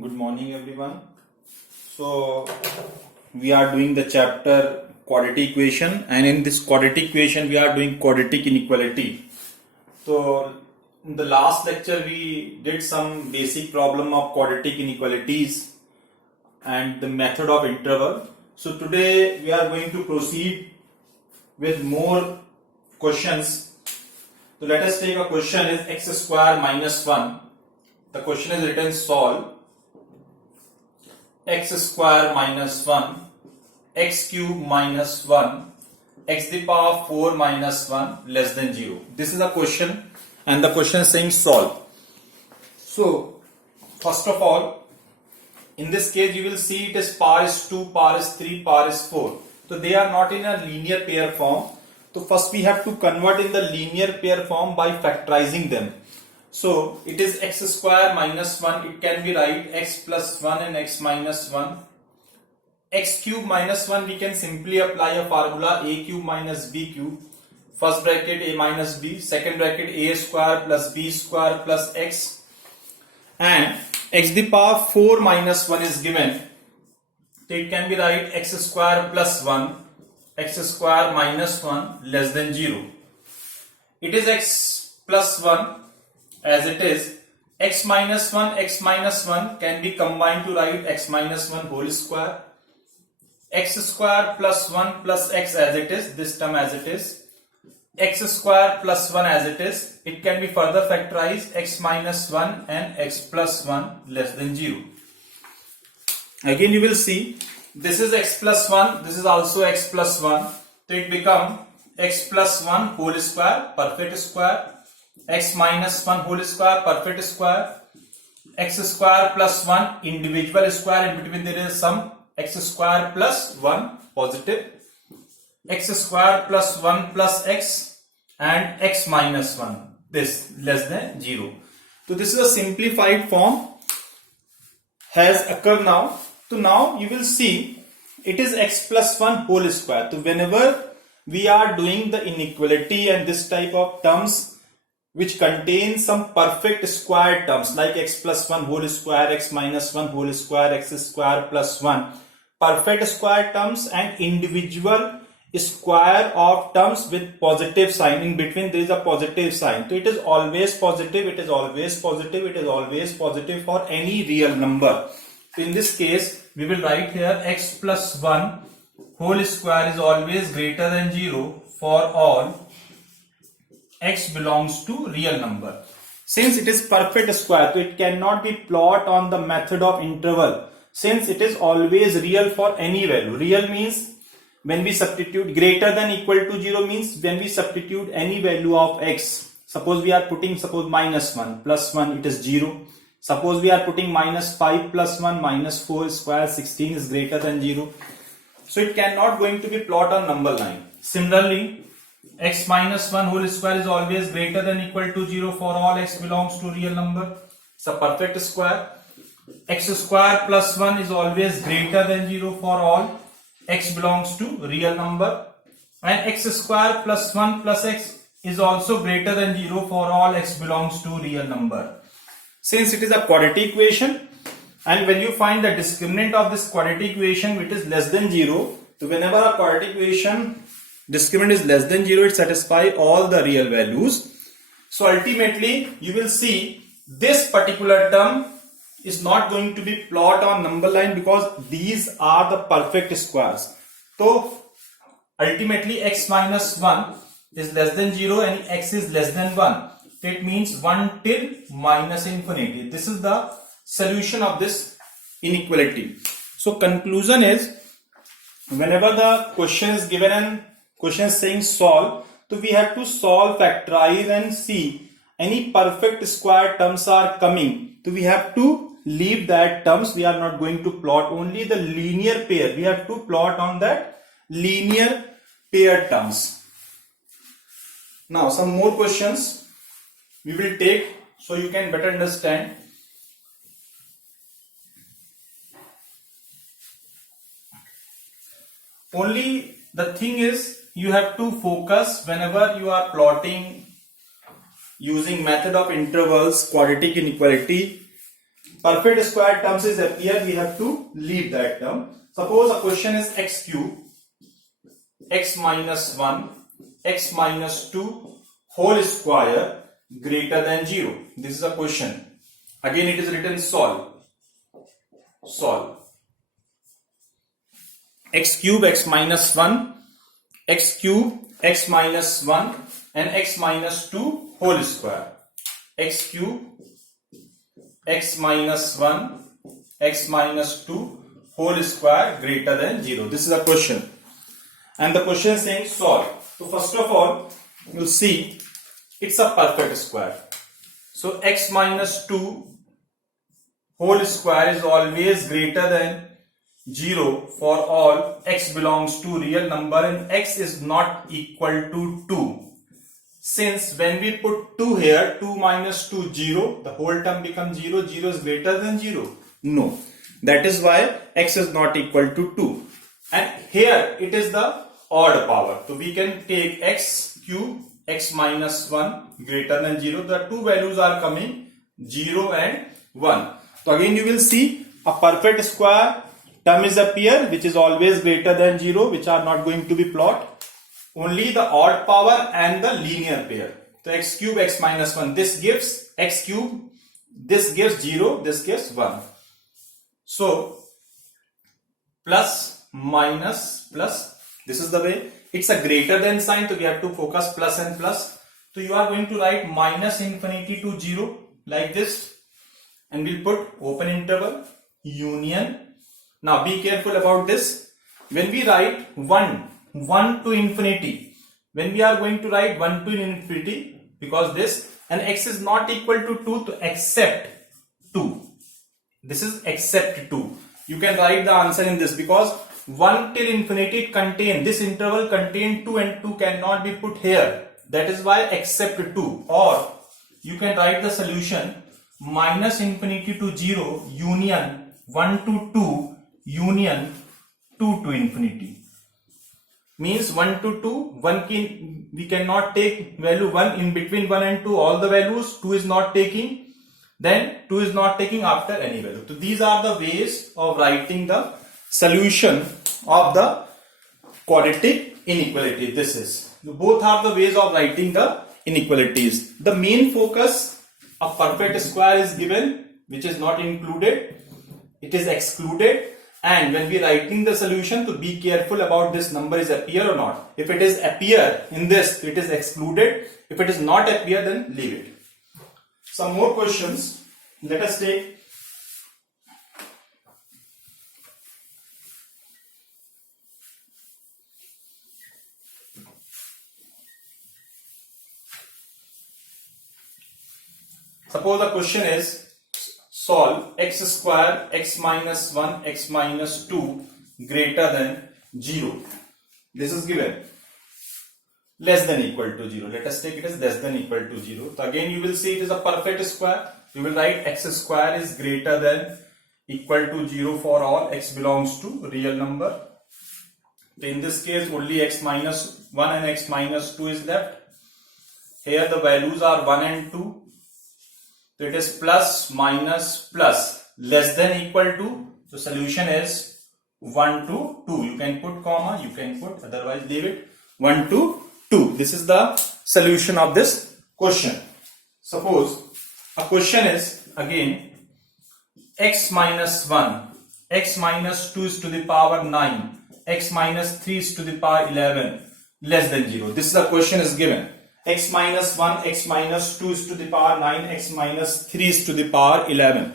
Good morning everyone. So we are doing the chapter quadratic equation, and in this quadratic equation we are doing quadratic inequality. So in the last lecture we did some basic problem of quadratic inequalities and the method of interval. So today we are going to proceed with more questions. So let us take a question is x square minus 1. The question is written solve x square minus 1, x cube minus 1, x to the power 4 minus 1 less than 0. This is a question and the question is saying solve. So first of all, in this case you will see it is power is 2, power is 3, power is 4. So they are not in a linear pair form. So first we have to convert in the linear pair form by factorizing them. So it is x square minus 1, it can be right x plus 1 and x minus 1. X cube minus 1 we can simply apply a formula a cube minus b cube. First bracket a minus b, second bracket a square plus b square plus x. And x to the power 4 minus 1 is given. So it can be right x square plus 1, x square minus 1 less than 0. It is x plus 1 as it is. X minus 1 can be combined to write x minus 1 whole square. X square plus 1 plus x as it is, this term as it is. X square plus 1 as it is. It can be further factorized x minus 1 and x plus 1 less than 0. Again you will see this is x plus 1, this is also x plus 1. So it becomes x plus 1 whole square, perfect square. X minus 1 whole square, perfect square. X square plus 1 individual square, in between there is some x square plus 1 positive. X square plus 1 plus x and x minus 1, this less than 0. So this is a simplified form has occurred now. So now you will see it is x plus 1 whole square. So whenever we are doing the inequality and this type of terms which contain some perfect square terms like x plus 1 whole square, x minus 1 whole square, x square plus 1, perfect square terms and individual square of terms with positive sign, in between there is a positive sign. So it is always positive, it is always positive, it is always positive for any real number. So in this case we will write here x plus 1 whole square is always greater than 0 for all x belongs to real number. Since it is perfect square, so it cannot be plot on the method of interval. Since it is always real for any value. Real means when we substitute greater than equal to 0 means when we substitute any value of x. Suppose we are putting minus 1 plus 1, it is 0. Suppose we are putting minus 5 plus 1 minus 4 square 16 is greater than 0. So it cannot going to be plot on number line. Similarly, x minus 1 whole square is always greater than equal to 0 for all x belongs to real number. It's a perfect square. X square plus 1 is always greater than 0 for all x belongs to real number. And x square plus 1 plus x is also greater than 0 for all x belongs to real number. Since it is a quadratic equation, and when you find the discriminant of this quadratic equation which is less than 0, so whenever a quadratic equation discriminant is less than 0, it satisfies all the real values. So ultimately you will see this particular term is not going to be plot on number line because these are the perfect squares. So ultimately x minus 1 is less than 0 and x is less than 1. It means 1 till minus infinity. This is the solution of this inequality. So conclusion is, whenever the question is given and question saying solve, so we have to solve, factorize and see any perfect square terms are coming. So we have to leave that terms. We are not going to plot only the linear pair. We have to plot on that linear pair terms. Now some more questions we will take so you can better understand. Only the thing is you have to focus whenever you are plotting using method of intervals, quadratic inequality. perfect square terms is appear, we have to leave that term. Suppose a question is x cube, x minus 1, x minus 2 whole square greater than 0. This is a question. Again it is written solve. Solve. X cube, x minus 1, x cube, x minus 1 and x minus 2 whole square. X cube, x minus 1, x minus 2 whole square greater than 0. This is a question. And the question is saying solve. So first of all, you see it's a perfect square. So x minus 2 whole square is always greater than 0 for all x belongs to real number and x is not equal to 2. Since when we put 2 here, 2 minus 2, 0, the whole term becomes 0, 0 is greater than 0. No. That is why x is not equal to 2. And here it is the odd power. So we can take x cube, x minus 1 greater than 0. The two values are coming 0 and 1. So again you will see a perfect square term is appear which is always greater than 0, which are not going to be plot. Only the odd power and the linear pair. So x cube, x minus 1, this gives x cube, this gives 0, this gives 1. So plus, minus, plus, this is the way. It's a greater than sign, so we have to focus plus and plus. So you are going to write minus infinity to 0 like this. And we'll put open interval, union. Now be careful about this. When we write 1 to infinity, when we are going to write 1 to infinity, because this and x is not equal to 2 to except 2. This is except 2. You can write the answer in this because 1 till infinity it contain, this interval contain 2 and 2 cannot be put here. That is why except 2. Or you can write the solution minus infinity to 0 union 1 to 2 union 2 to infinity. Means 1 to 2, we cannot take value 1 in between 1 and 2, all the values 2 is not taking, then 2 is not taking after any value. So these are the ways of writing the solution of the quadratic inequality. This is, both are the ways of writing the inequalities. The main focus of perfect square is given, which is not included, it is excluded. And when we writing the solution, to be careful about this number is appear or not. If it is appear in this, it is excluded. If it is not appear, then leave it. Some more questions. Let us take. Suppose the question is solve x square, x minus 1, x minus 2 greater than 0. This is given. Less than equal to 0. Let us take it as less than equal to 0. So again you will see it is a perfect square. You will write x square is greater than equal to 0 for all x belongs to real number. So in this case only x minus 1 and x minus 2 is left. Here the values are 1 and 2. So it is plus, minus, plus, less than equal to. So solution is 1 to 2. You can put comma, you can put, otherwise leave it. 1 to 2. This is the solution of this question. Suppose a question is again x minus 1, x minus 2 is to the power 9, x minus 3 is to the power 11, less than 0. This is a question is given. X minus 1, x minus 2 is to the power 9, x minus 3 is to the power 11.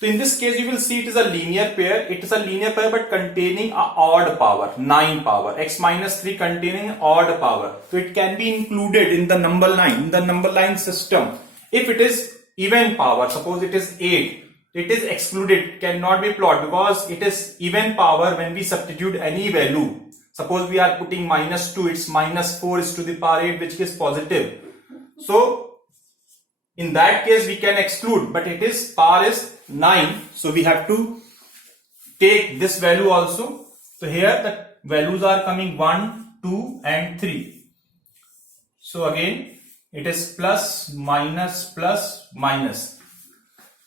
So in this case you will see it is a linear pair. It is a linear pair but containing a odd power, 9 power. X minus 3 containing odd power. So it can be included in the number line, in the number line system. If it is even power, suppose it is 8, it is excluded, cannot be plotted because it is even power when we substitute any value. Suppose we are putting minus 2, it's minus 4 is to the power 8 which is positive. So in that case we can exclude, but it is power is 9. So we have to take this value also. So here the values are coming 1, 2 and 3. So again it is plus, minus, plus, minus.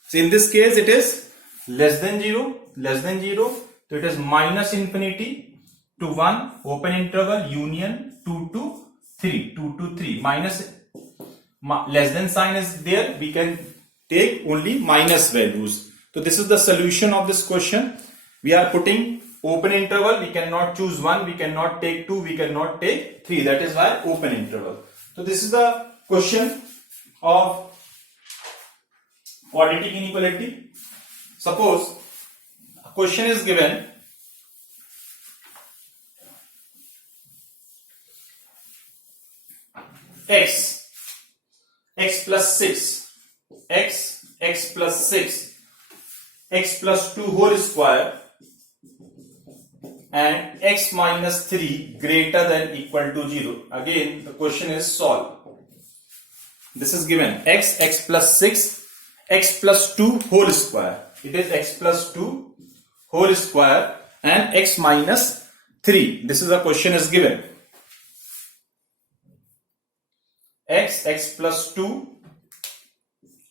So in this case it is less than 0, less than 0. So it is minus infinity to 1, open interval, union 2 to 3, 2 to 3. Minus, less than sign is there, we can take only minus values. So this is the solution of this question. We are putting open interval, we cannot choose 1, we cannot take 2, we cannot take 3. That is why open interval. So this is the question of quadratic inequality. Suppose a question is given x plus 6, x plus 6, x plus 2 whole square and x minus 3 greater than equal to 0. Again the question is solved. This is given x plus 6, x plus 2 whole square. It is x plus 2 whole square and x minus 3. This is the question is given. x plus 2,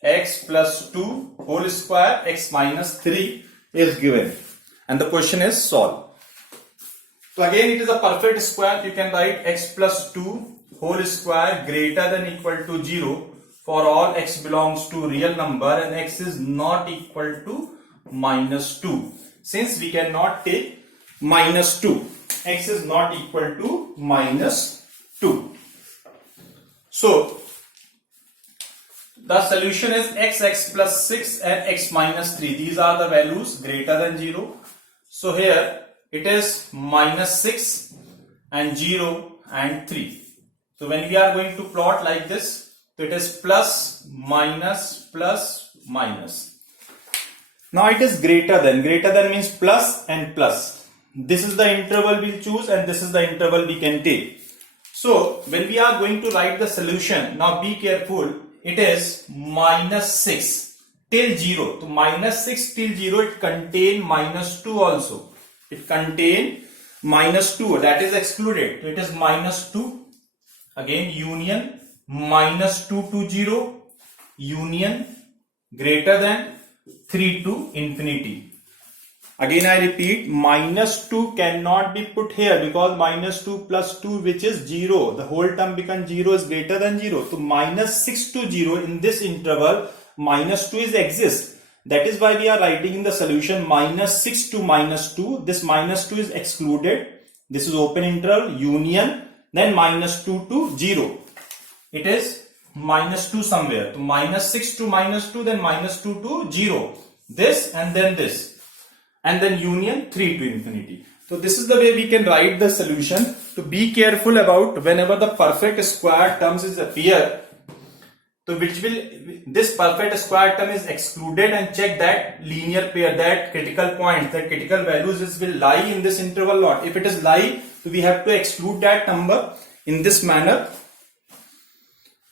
x plus 2 whole square, x minus 3 is given. And the question is solved. So again it is a perfect square. You can write x plus 2 whole square greater than equal to 0 for all x belongs to real number and x is not equal to minus 2. Since we cannot take minus 2, x is not equal to minus 2. So the solution is x plus 6 and x minus 3. These are the values greater than 0. So here it is minus 6 and 0 and 3. So when we are going to plot like this, so it is plus, minus, plus, minus. Now it is greater than. Greater than means plus and plus. This is the interval we'll choose and this is the interval we can take. So when we are going to write the solution, now be careful, it is minus 6 till 0. So minus 6 till 0, it contain minus 2 also. It contain minus 2, that is excluded. So it is minus 2. Again union minus 2 to 0, union greater than 3 to infinity. Again I repeat, minus 2 cannot be put here because minus 2 plus 2 which is 0. The whole term becomes 0 is greater than 0. So minus 6 to 0 in this interval, minus 2 is exists. That is why we are writing in the solution minus 6 to minus 2. This minus 2 is excluded. This is open interval, union, then minus 2 to 0. It is minus 2 somewhere. So minus 6 to minus 2, then minus 2 to 0. This and then this. And then union 3 to infinity. So this is the way we can write the solution. To be careful about whenever the perfect square terms is appear, so which will, this perfect square term is excluded and check that linear pair, that critical points, that critical values will lie in this interval or not. If it is lie, so we have to exclude that number in this manner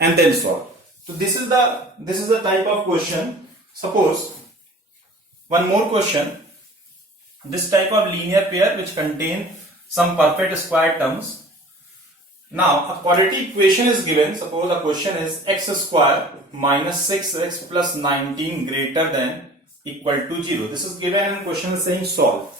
and then solve. So this is the type of question. Suppose one more question. This type of linear pair which contain some perfect square terms. Now a quadratic equation is given. Suppose the question is x square minus 6x plus 19 greater than equal to 0. This is given and question is saying solve.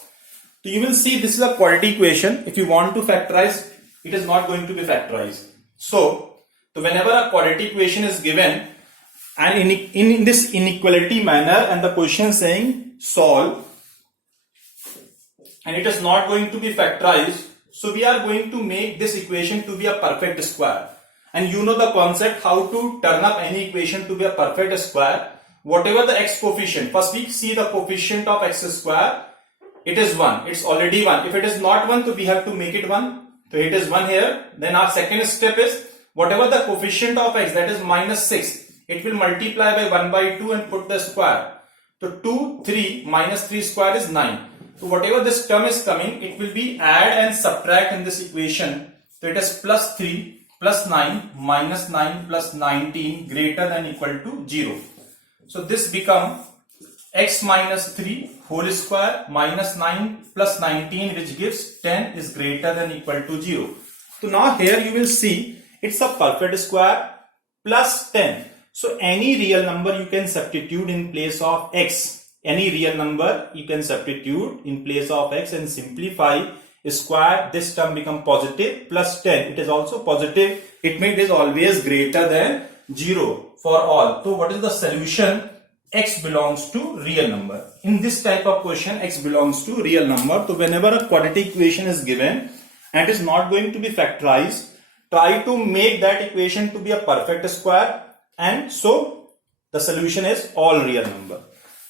So you will see this is a quadratic equation. If you want to factorize, it is not going to be factorized. So whenever a quadratic equation is given and in this inequality manner and the question saying solve and it is not going to be factorized, so we are going to make this equation to be a perfect square. And you know the concept how to turn up any equation to be a perfect square. Whatever the x coefficient, first we see the coefficient of x square. It is 1. It's already 1. If it is not 1, so we have to make it 1. So it is 1 here. Then our second step is whatever the coefficient of x, that is minus 6, it will multiply by 1 by 2 and put the square. So 2, 3, minus 3 square is 9. So whatever this term is coming, it will be add and subtract in this equation. So it is plus 3 plus 9 minus 9 plus 19 greater than equal to 0. So this become x minus 3 whole square minus 9 plus 19 which gives 10 is greater than equal to 0. So now here you will see it's a perfect square plus 10. So any real number you can substitute in place of x. Any real number you can substitute in place of x and simplify. Square, this term become positive, plus 10. It is also positive. It means it is always greater than 0 for all. So what is the solution? X belongs to real number. In this type of question, x belongs to real number. So whenever a quadratic equation is given and is not going to be factorized, try to make that equation to be a perfect square, and so the solution is all real number.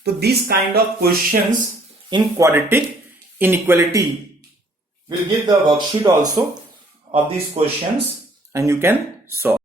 So these kind of questions in quadratic inequality will give the worksheet also of these questions and you can solve.